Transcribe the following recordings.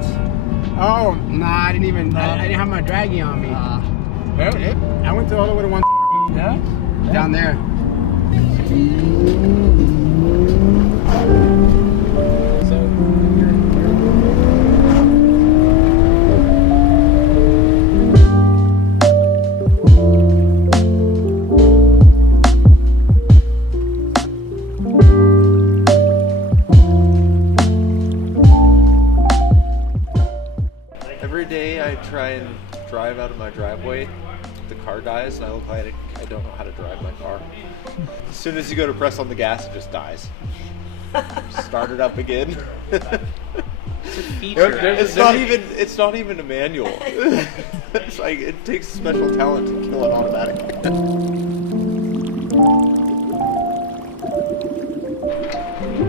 seconds. Oh, nah, I didn't have my draggy on me. I went all the way to one. Yeah? Down there. Every day I try and drive out of my driveway, the car dies, and I look like I don't know how to drive my car. As soon as you go to press on the gas, it just dies. Start it up again. It's a feature. It's not even a manual. It's like it takes special talent to kill it automatically.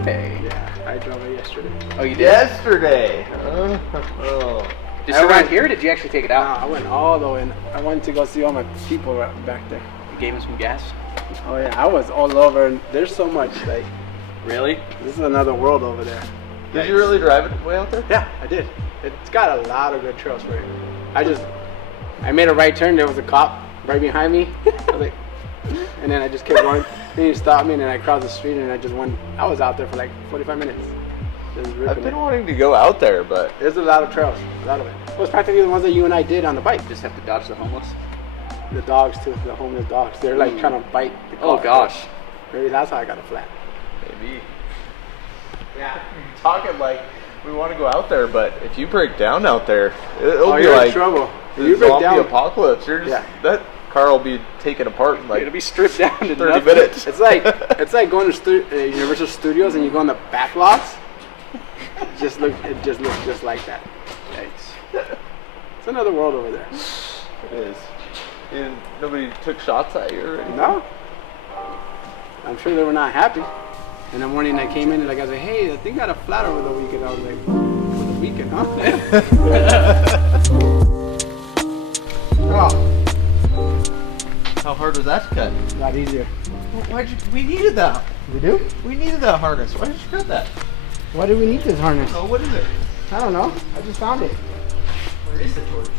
Hey. Yeah, I drove it yesterday. Oh, you did? Yesterday. Just around here, or did you actually take it out? Nah, I went all the way. I went to go see all my people back there. You gave him some gas? Oh yeah, I was all over, and there's so much. Like, Really? this is another world over there. Did you really drive it way out there? Yeah, I did. It's got a lot of good trails for it. I made a right turn. There was a cop right behind me. I was like, and then I just kept going. Then he stopped me, and then I crossed the street, and I just went. I was out there for like 45 minutes. Just ripping I've been it. wanting to go out there, but There's a lot of trails, a lot of it. It was practically the ones that you and I did on the bike. Just have to dodge the homeless? The dogs too, the homeless dogs. They're like trying to bite the car. Oh gosh. Maybe that's how I got a flat. maybe. Yeah, you're talking like we want to go out there, but if you break down out there, it'll be you're like in trouble. If the you break zombie down, apocalypse. You're just that car will be taken apart in like It'll be stripped down to 30 nothing. minutes. it's like going to Universal Studios and you go in the back lots. It just looks just like that. Yikes. It's another world over there. It is. And nobody took shots at you already? No. I'm sure they were not happy. In the morning I came in and like I was like, hey, I think I got a flat over the weekend. I was like, over the weekend, huh? Oh, How hard was that to cut? a lot easier. We needed that. We do? We needed that harness. Why did you cut that? Why do we need this harness? Oh, what is it? I don't know. I just found it. Where is the torch?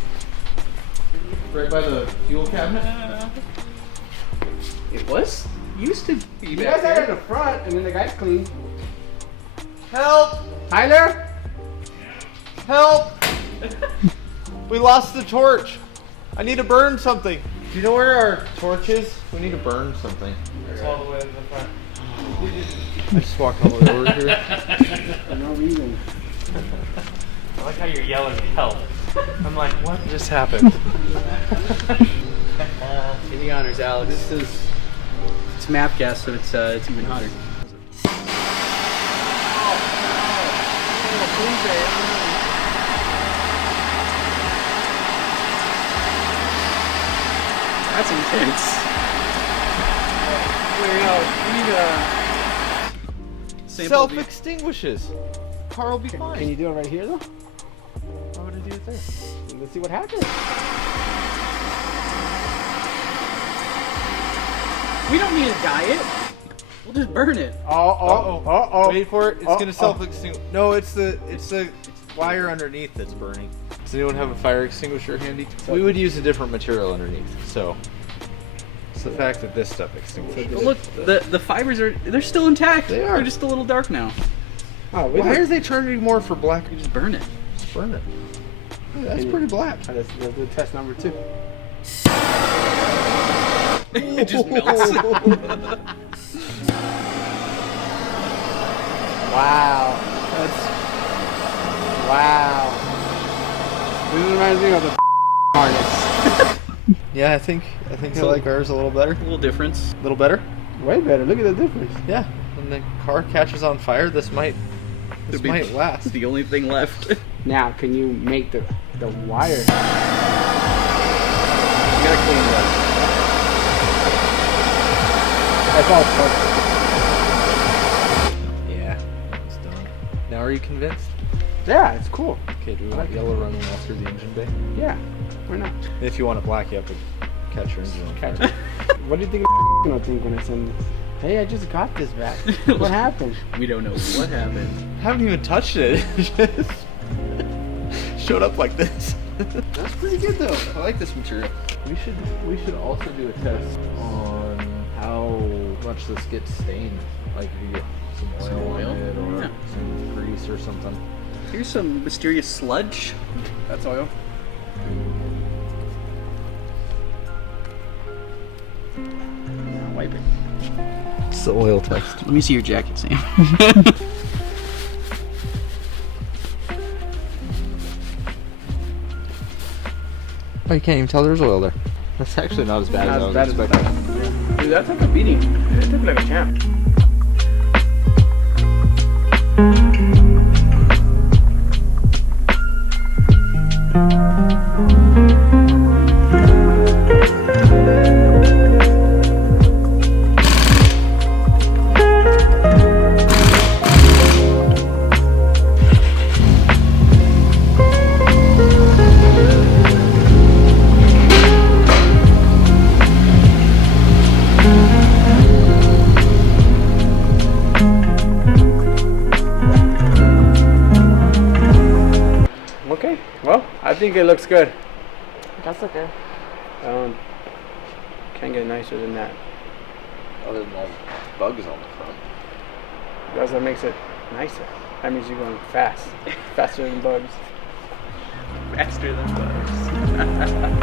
Right by the fuel cabinet? It was used to be You back guys had it in there. the front and then the guy's clean. Help! Tyler? Help! We lost the torch. I need to burn something. Do you know where our torch is? We need to burn something. It's all the way to the front. I just walked all the way over here. For no reason. I like how you're yelling help. I'm like, what just happened? In the honors, Alex. It's map gas, so it's even hotter. That's intense. Self-extinguishes. Car will be Can fine. you do it right here though? Why would I do it there? Let's see what happens. We don't need a diet. We'll just burn it. Oh. Wait for it. It's gonna self-extinguish. No, it's the wire underneath that's burning. Does anyone have a fire extinguisher handy? We would use a different material underneath. So it's the fact that this stuff extinguishes. But look, the fibers they're still intact. They are. They're just a little dark now. Oh, Why are they charging more for black? You just burn it. Just burn it. Yeah, that's pretty black. Let's do test number 2. It just melts. Wow. Wow. This reminds me of the harness. Yeah, I think I like ours a little better. A little difference. A little better? Way better. Look at the difference. Yeah. When the car catches on fire, this might last. It's the only thing left. Now, can you make the wire? You gotta clean it up. That's all perfect. Yeah, it's done. Now are you convinced? Yeah, it's cool. Okay, do we want yellow running all through the engine bay? Yeah, why not? If you want it black, you have to catch your engine on Catch fire. What do you think gonna think when I send this? Hey, I just got this back. What happened? We don't know what happened. I haven't even touched it. showed up like this. That's pretty good though. I like this material. We should also do a test on how much this gets stained. Like if you get some oil on it or Yeah. some grease or something. Here's some mysterious sludge. That's oil. Wipe it. It's the oil test. Let me see your jacket, Sam. Oh, you can't even tell there's oil there. That's actually not as bad Not as I as was bad as expecting. Dude, that took a beating. It took like a champ. Okay, well, I think it looks good. That's okay. Can't get nicer than that. Other than all the bugs on the front. That's what makes it nicer. That means you're going fast. Faster than bugs. Faster than bugs.